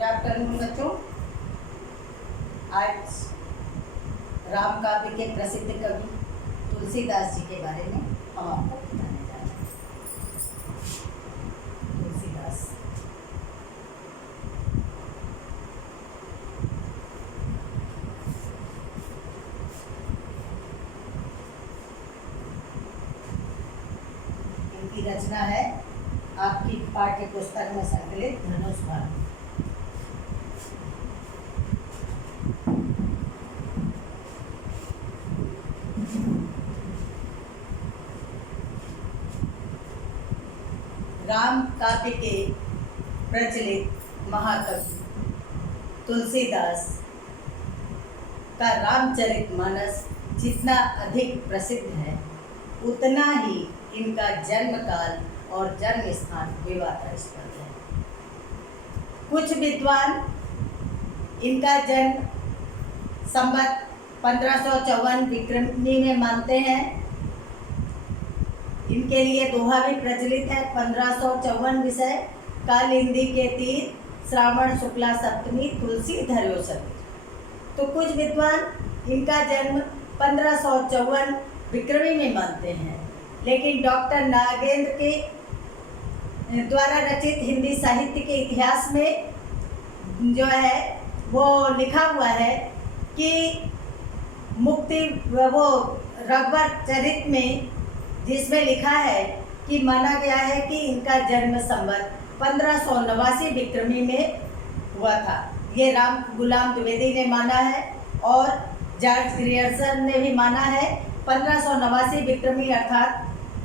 Good afternoon बच्चों। आज राम काव्य के प्रसिद्ध कवि तुलसीदास जी के बारे में हम आपको बताने जा रहे हैं। तुलसीदास इनकी रचना है आपकी पाठ्य पुस्तक में संकलित धनुष बाण। राम काव्य के प्रचलित महाकवि तुलसीदास का रामचरितमानस जितना अधिक प्रसिद्ध है उतना ही इनका जन्म काल और जन्म स्थान विवादास्पद है। कुछ विद्वान इनका जन्म संवत 1554 विक्रमी में मानते हैं। इनके लिए दोहा भी प्रचलित है। 1554 विषय कालिंदी के तीर श्रावण शुक्ला सप्तमी तुलसी धर्यो सती। तो कुछ विद्वान इनका जन्म 1554 विक्रमी में मानते हैं, लेकिन डॉक्टर नागेंद्र के द्वारा रचित हिंदी साहित्य के इतिहास में जो है वो लिखा हुआ है कि मुक्ति वो रघुवर चरित में जिसमें लिखा है कि माना गया है कि इनका जन्म संवत 1589 विक्रमी में हुआ था। ये राम गुलाम द्विवेदी ने माना है और जॉर्ज ग्रियर्सन ने भी माना है 1589 विक्रमी अर्थात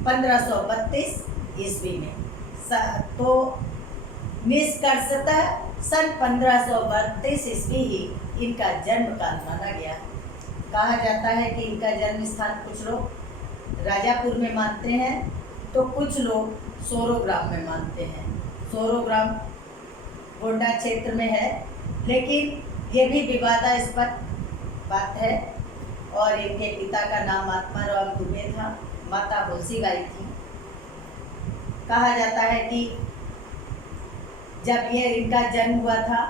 1532 ईस्वी में। तो निष्कर्षतः सन 1532 ईस्वी ही इनका जन्म काल माना गया। कहा जाता है कि इनका जन्म स्थान कुछ लोग राजापुर में मानते हैं तो कुछ लोग सोरोग्राम में मानते हैं। सोरोग्राम गोंडा क्षेत्र में है, लेकिन ये भी विवादास्पद बात है। और इनके पिता का नाम आत्माराम दुबे था, माता होसीबाई थी। कहा जाता है कि जब ये इनका जन्म हुआ था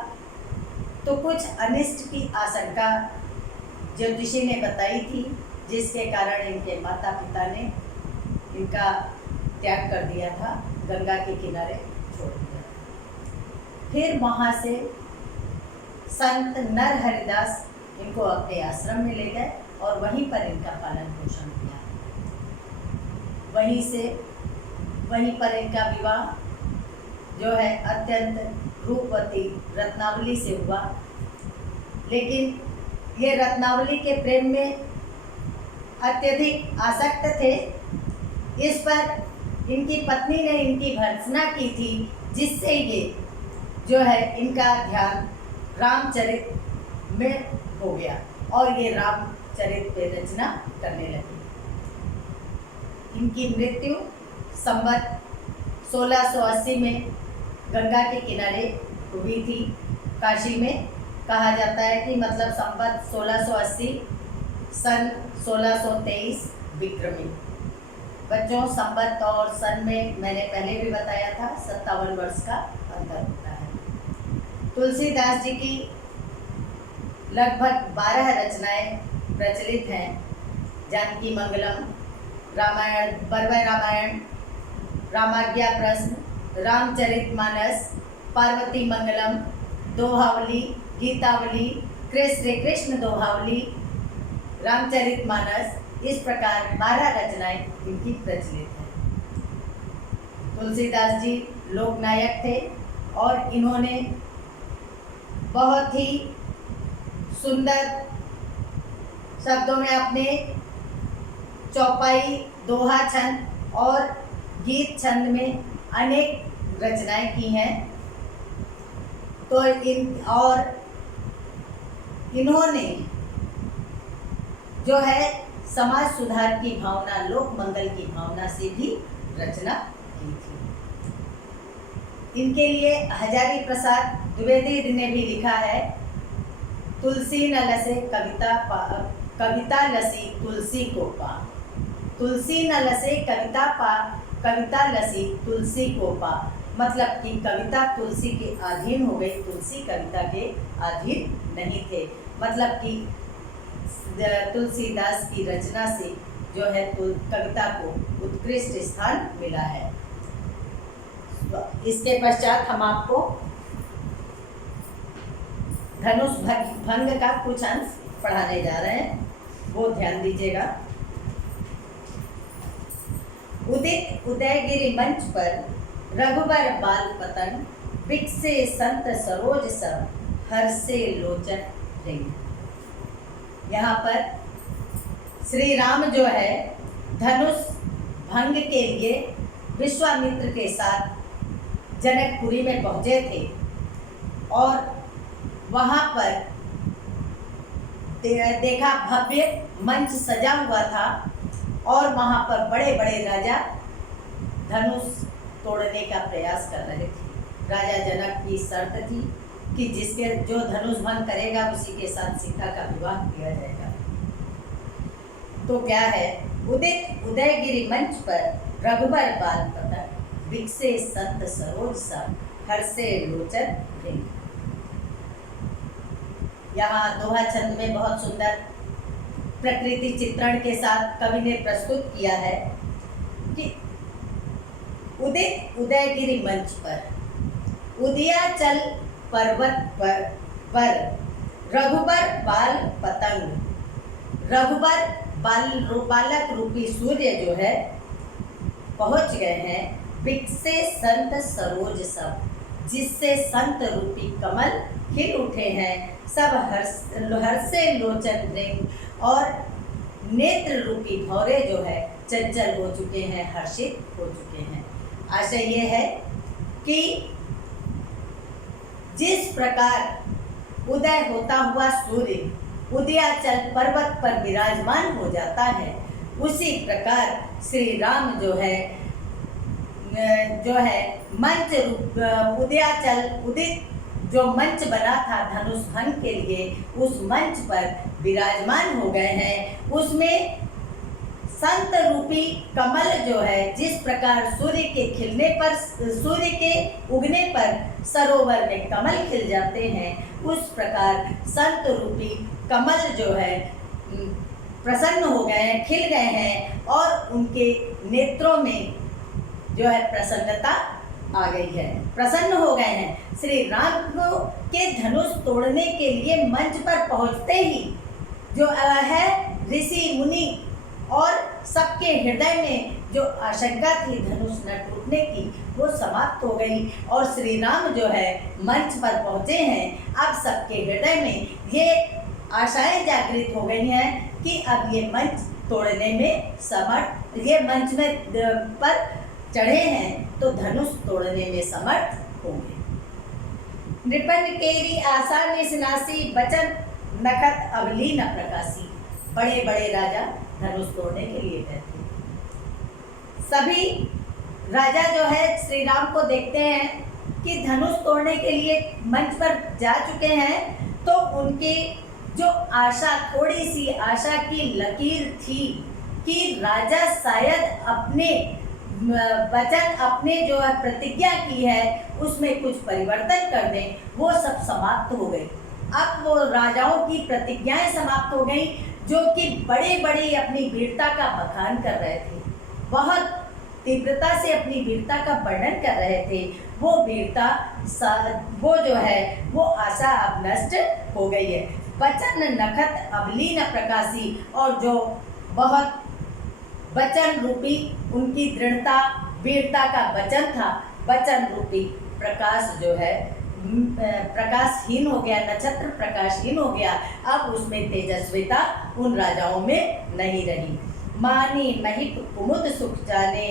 तो कुछ अनिष्ट की आशंका ज्योतिषी ने बताई थी, जिसके कारण इनके माता पिता ने इनका त्याग कर दिया था, गंगा के किनारे छोड़ दिया। फिर वहाँ से संत नर हरिदास इनको अपने आश्रम में ले गए और वहीं पर इनका पालन पोषण किया। वहीं पर इनका विवाह जो है अत्यंत रूपवती रत्नावली से हुआ, लेकिन ये रत्नावली के प्रेम में अत्यधिक आसक्त थे। इस पर इनकी पत्नी ने इनकी भर्त्सना की थी, जिससे ये जो है इनका ध्यान रामचरित में हो गया और ये रामचरित पे रचना करने लगी। इनकी मृत्यु संवत 1680 में गंगा के किनारे हुई थी, काशी में। कहा जाता है कि मतलब संवत 1680 सन 1623 विक्रमी। बच्चों, संवत और सन में मैंने पहले भी बताया था 57 वर्ष का अंतर होता है। तुलसीदास जी की लगभग 12 रचनाएं प्रचलित हैं। जानकी मंगलम, रामायण, बरवय रामायण, रामाज्ञा प्रश्न, रामचरितमानस, पार्वती मंगलम, दोहावली, गीतावली, श्री कृष्ण दोहावली, रामचरितमानस, इस प्रकार 12 रचनाएं इनकी प्रचलित हैं। तुलसीदास जी लोकनायक थे और इन्होंने बहुत ही सुंदर शब्दों में अपने चौपाई, दोहा छंद और गीत छंद में अनेक रचनाएं की हैं। तो इन्होंने जो है समाज सुधार की भावना, लोक मंगल की भावना से भी रचना की थी। इनके लिए हजारी प्रसाद द्विवेदी ने भी लिखा है, तुलसी न लसे कविता लसी तुलसी को पा। तुलसी न लसे कविता लसी तुलसी को पा। मतलब कि कविता तुलसी के अधीन हो गई, तुलसी कविता के अधीन नहीं थे। मतलब कि तुलसीदास की रचना से जो है तो कविता को उत्कृष्ट स्थान मिला है। इसके पश्चात हम आपको धनुष भंग का कुछ अंश पढ़ाने जा रहे हैं, वो ध्यान दीजिएगा। उदित उदयगिरि मंच पर रघुबर बाल पतन, विकसे संत सरोज सब, हर्षे लोचन रिंग। यहाँ पर श्री राम जो है धनुष भंग के लिए विश्वामित्र के साथ जनकपुरी में पहुँचे थे और वहाँ पर देखा भव्य मंच सजा हुआ था और वहाँ पर बड़े बड़े राजा धनुष तोड़ने का प्रयास कर रहे थे। राजा जनक की शर्त थी कि जिसके जो धनुष भंग करेगा उसी के साथ सीता का विवाह किया जाएगा। तो क्या है, उदित उदयगिरि मंच पर रघुबर बाल पतन, विकसे संत सरोज सब, हर्षे लोचन रिंग। यहाँ दोहा छंद में बहुत सुंदर प्रकृति चित्रण के साथ कवि ने प्रस्तुत किया है कि उदित उदयगिरि मंच पर, उदयाचल पर्वत पर रघुबर बाल पतंग, रघुबर बालक रूपी सूर्य जो है पहुंच गए हैं। विकसे संत सरोज सब, जिससे संत रूपी कमल खिल उठे हैं। सब हर्षे लोचन रिंग, और नेत्र रूपी भौरे जो है चंचल हो चुके हैं, हर्षित हो चुके हैं। आशय ये है कि जिस प्रकार उदय होता हुआ सूर्य उदयाचल पर्वत पर विराजमान हो जाता है, उसी प्रकार श्री राम जो है मंच उदयाचल उदित जो मंच बना था धनुष भंग के लिए, उस मंच पर विराजमान हो गए हैं। उसमें संत रूपी कमल जो है, जिस प्रकार सूर्य के खिलने पर, सूर्य के उगने पर सरोवर में कमल खिल जाते हैं, उस प्रकार संत रूपी कमल जो है प्रसन्न हो गए हैं, खिल गए हैं और उनके नेत्रों में जो है प्रसन्नता आ गई है, प्रसन्न हो गए हैं। श्री राम को के धनुष तोड़ने के लिए मंच पर पहुंचते ही जो है ऋषि मुनि और सबके हृदय में जो आशंका थी धनुष न टूटने की, वो समाप्त हो गई और श्री राम जो है मंच पर पहुंचे हैं। अब सबके हृदय में ये आशाएं जागृत हो गई हैं कि अब ये मंच तोड़ने में समर्थ, ये मंच में पर चढ़े हैं तो धनुष तोड़ने में समर्थ होंगे। नृपन केरी आशा निसनासी, बचन नखत अवली न प्रकाशी। बड़े बड़े राजा धनुष तोड़ने के लिए गए थे। सभी राजा जो है श्री राम को देखते हैं कि धनुष तोड़ने के लिए मंच पर जा चुके हैं, तो उनकी जो आशा, थोड़ी सी आशा की लकीर थी कि राजा शायद अपने वचन, अपने जो है प्रतिज्ञा की है उसमें कुछ परिवर्तन कर दें, वो सब समाप्त हो गई। अब वो राजाओं की प्रतिज्ञाएं समाप्त हो गई, जो कि बड़े बड़े अपनी वीरता का बखान कर रहे थे, बहुत तीव्रता से अपनी वीरता का वर्णन कर रहे थे। वो वीरता, वो जो है वो आशा अब नष्ट हो गई है। वचन नखत अवली न प्रकाशी, और जो बहुत वचन रूपी उनकी दृढ़ता, वीरता का वचन था, वचन रूपी प्रकाश जो है प्रकाशहीन हो गया, नक्षत्र प्रकाशहीन हो गया। अब उसमें तेजस्विता उन राजाओं में नहीं रही। मानी महिप कुमुद सुख जाने,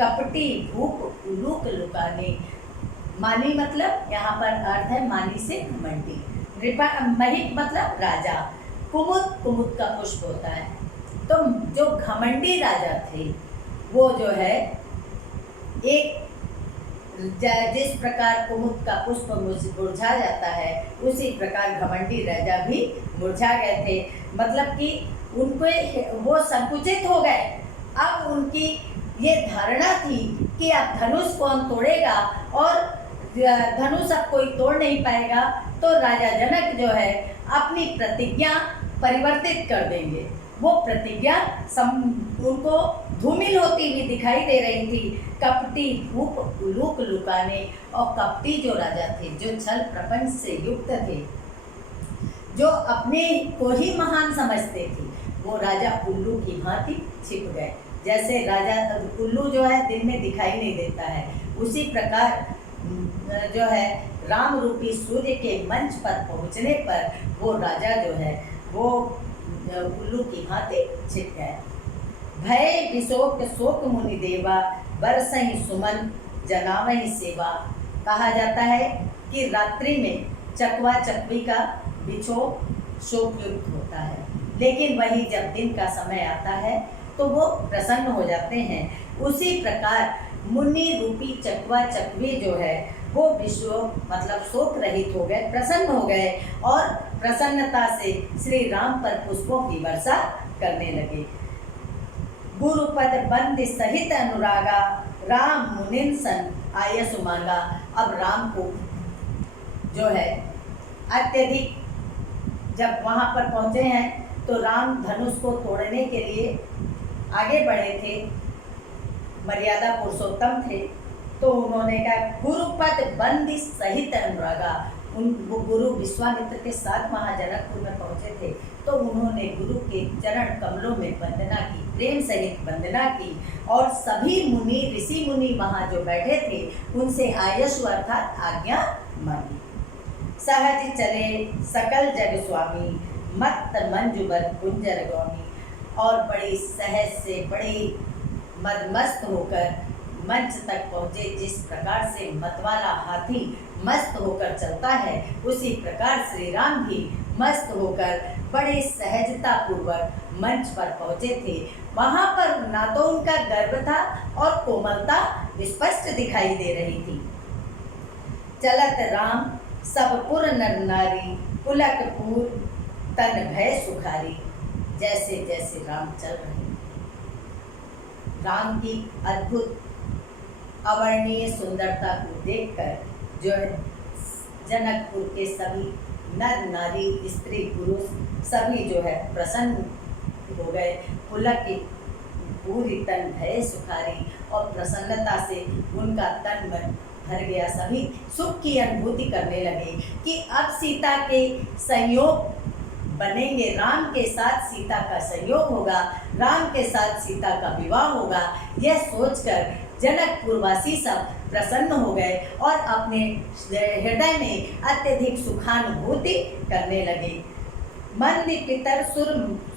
कपटी भूप उलूक लुकाने। मानी मतलब यहाँ पर अर्थ है मानी से घमंडी, महिप मतलब राजा, कुमुद, कुमुद का पुष्प होता है। तो जो घमंडी राजा थे वो जो है एक, जिस प्रकार कुमुद का पुष्प मुरझा जाता है, उसी प्रकार घमंडी राजा भी मुरझा गए थे। मतलब कि उनको वो संकुचित हो गए। अब उनकी ये धारणा थी कि अब धनुष कौन तोड़ेगा और धनुष अब कोई तोड़ नहीं पाएगा, तो राजा जनक जो है अपनी प्रतिज्ञा परिवर्तित कर देंगे। वो प्रतिज्ञा उनको धूमिल होती हुई दिखाई दे रही थी। कपटी भूप लूक लुकाने, और कपटी जो राजा थे, जो छल प्रपंच से युक्त थे, जो अपने को ही महान समझते थे, वो राजा उल्लू की भांति छिप गए। जैसे राजा उल्लू जो है दिन में दिखाई नहीं देता है, उसी प्रकार जो है राम रूपी सूर्य के मंच पर पहुंचने पर वो राजा जो है वो उल्लू की भांति छिप गए। भय विशोक शोक मुनि देवा, बरसहि सुमन जनावहि सेवा। कहा जाता है कि रात्रि में चकवा चकवी का बिछोह शोक युक्त होता है, लेकिन वही जब दिन का समय आता है तो वो प्रसन्न हो जाते हैं। उसी प्रकार मुनि रूपी चकवा चकवी जो है वो विश्व मतलब शोक रहित हो गए, प्रसन्न हो गए, और प्रसन्नता से श्री राम पर पुष्पों की वर्षा करने लगे। गुरुपद बंद सहित अनुरागा, राम मुनिन सन आयसु मांगा। अब राम को जो है अत्यधिक जब वहाँ पर पहुँचे हैं तो राम धनुष को तोड़ने के लिए आगे बढ़े थे, मर्यादा पुरुषोत्तम थे, तो उन्होंने कहा गुरुपद बंदी सहित अनुरागा। वो गुरु विश्वामित्र के साथ वहाँ जनकपुर में पहुँचे थे, तो उन्होंने गुरु के चरण कमलों में वंदना की, प्रेम सहित वंदना की, और सभी मुनि ऋषि मुनि वहाँ जो बैठे थे उनसे आयशु अर्थात आज्ञा मांगी। सहज चले सकल जग स्वामी, मत मंजुबर कुंजर गौमी। और बड़ी सहज से बड़े मदमस्त होकर मंच तक पहुँचे। जिस प्रकार से मतवाला हाथी मस्त होकर चलता है, उसी प्रकार श्री राम भी मस्त होकर बड़े सहजता पूर्वक मंच पर पहुँचे थे। वहाँ पर ना तो उनका गर्व था और कोमलता स्पष्ट दिखाई दे रही थी। चलत राम सब पुर नर नारी, पुलक पूर तन भय सुखारी। जैसे जैसे राम चल रहे, राम की अद्भुत अवर्णीय सुंदरता को देखकर जो जनकपुर के सभी नर नारी स्त्री पुरुष सभी जो है प्रसन्न हो गए। पुलक की पूरी तन भय सुखारी, और प्रसन्नता से उनका तन मन भर गया। सभी सुख की अनुभूति करने लगे कि अब सीता के संयोग बनेंगे, राम के साथ सीता का संयोग होगा, राम के साथ सीता का विवाह होगा। यह सोचकर जनकपुरवासी सब प्रसन्न हो गए और अपने हृदय में अत्यधिक सुखानुभूति करने लगे। मंद पितर सुर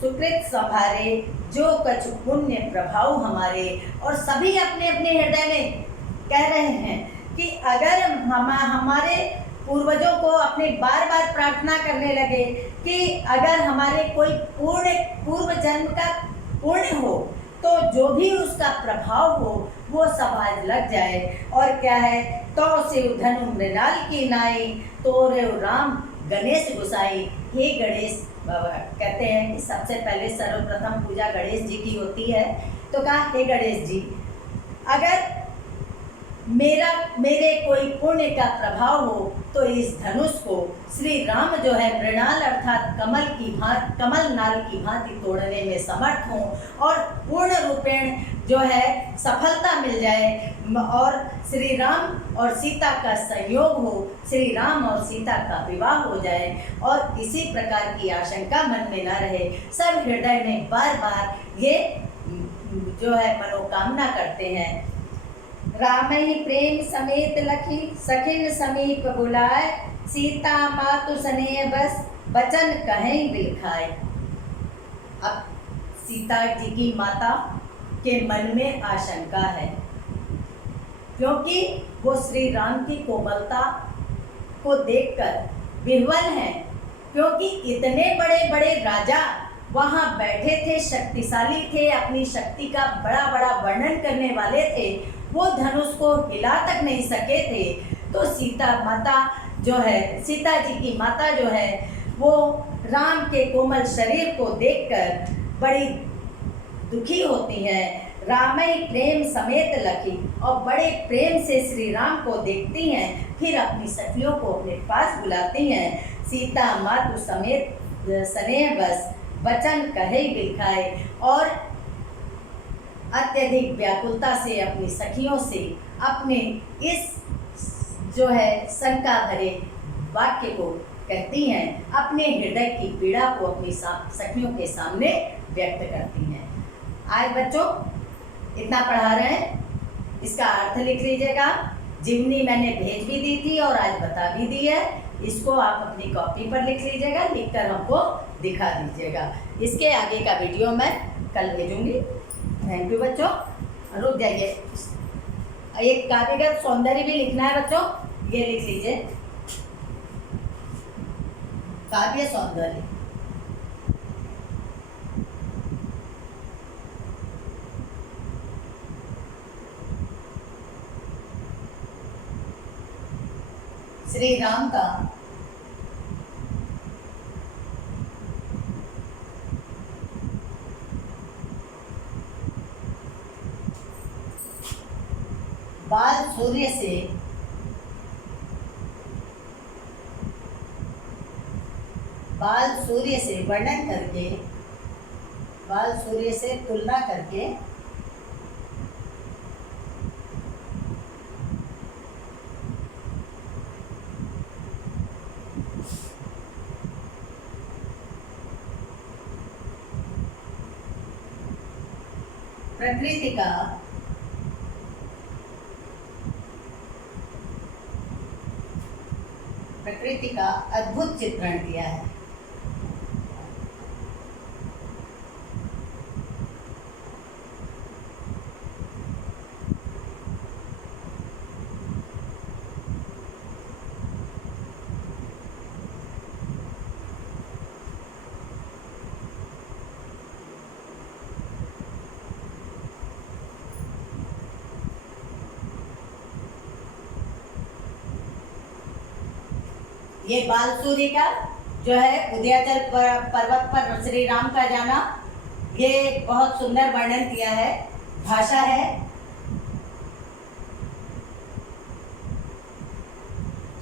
सुकृत संभारे, जो कछु पुण्य प्रभाव हमारे। और सभी अपने अपने हृदय में कह रहे हैं कि अगर हमारे पूर्वजों को अपने बार बार प्रार्थना करने लगे कि अगर हमारे कोई पूर्व जन्म का पुण्य हो तो जो भी उसका प्रभाव हो वो सब आज लग जाए। और क्या है, तो से धनु मृणाल की नाई, तो रे राम गणेश गुसाई। हे गणेश बाबा कहते हैं कि सबसे पहले सर्वप्रथम पूजा गणेश जी की होती है, तो कहा हे गणेश जी, अगर मेरे कोई पुण्य का प्रभाव हो तो इस धनुष को श्री राम जो है मृणाल अर्थात कमल नाल की भांति तोड़ने में समर्थ हों, और पूर्ण रूपेण जो है सफलता मिल जाए, और श्री राम और सीता का संयोग हो, श्री राम और सीता का विवाह हो जाए, और किसी प्रकार की आशंका मन में न रहे। सब हृदय में बार बार ये जो है मनोकामना करते हैं। राम ही प्रेम समेत लखी, सखिन समीप बुलाए, सीता मातु स्नेह बस बचन कहीं बिलखाए। अब सीता जी की माता के मन में आशंका है, क्योंकि वो श्री राम की कोमलता को देखकर विह्वल हैं, क्योंकि इतने बड़े बड़े राजा वहाँ बैठे थे, शक्तिशाली थे, अपनी शक्ति का बड़ा बड़ा वर्णन करने वाले थे, वो धनुष को हिला तक नहीं सके थे। तो सीता माता जो है, सीता जी की माता जो है, वो राम के कोमल शरीर को देखकर बड़ी दुखी होती हैं। रामई प्रेम समेत लखी, और बड़े प्रेम से श्री राम को देखती हैं। फिर अपनी सखियों को अपने पास बुलाती हैं। सीता मातु समेत स्नेह बस वचन कहे बिलखाए, और अत्यधिक व्याकुलता से अपनी सखियों से अपने इस जो है शंका भरे वाक्य को कहती हैं, अपने हृदय की पीड़ा को अपनी सखियों के सामने व्यक्त करती हैं। आज बच्चों इतना पढ़ा रहे हैं, इसका अर्थ लिख लीजिएगा। जिमनी मैंने भेज भी दी थी और आज बता भी दी है, इसको आप अपनी कॉपी पर लिख लीजिएगा, लिखकर हमको दिखा दीजिएगा। इसके आगे का वीडियो मैं कल भेजूंगी। थैंक यू बच्चों। रुक जाइए, एक काव्यगत सौंदर्य भी लिखना है बच्चों, ये लिख लीजिए, काव्य सौंदर्य। श्री राम का बाल सूर्य से वर्णन करके, बाल सूर्य से तुलना करके प्रकृति का अद्भुत चित्रण किया है। ये बाल सूर्य का जो है उदयाचल पर्वत पर श्री राम का जाना, ये बहुत सुंदर वर्णन किया है। भाषा है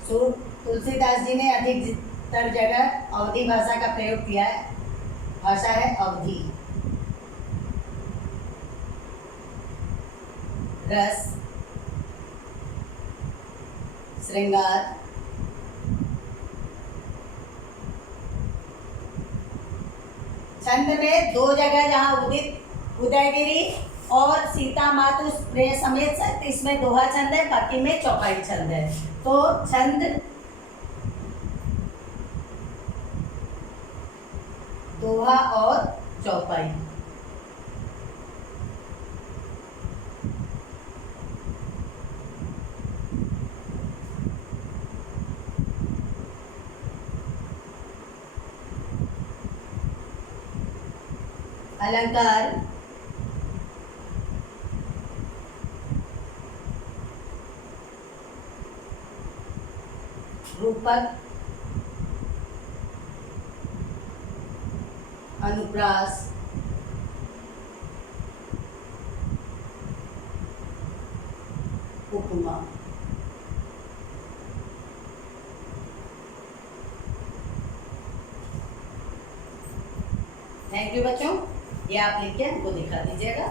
तुलसीदास जी ने अधिकतर जगह अवधी भाषा का प्रयोग किया है। भाषा है अवधी। रस, श्रृंगार, छंद में दो जगह जहाँ उदित उदयगिरी और सीता मातु प्रेम समेत, इसमें दोहा छंद है, बाकी में चौपाई छंद है। तो छंद दोहा और चौपाई। अलंकार, रूपक, अनुप्रास, उपमा। थैंक यू बच्चों, ये आप लिख के हमको दिखा दीजिएगा।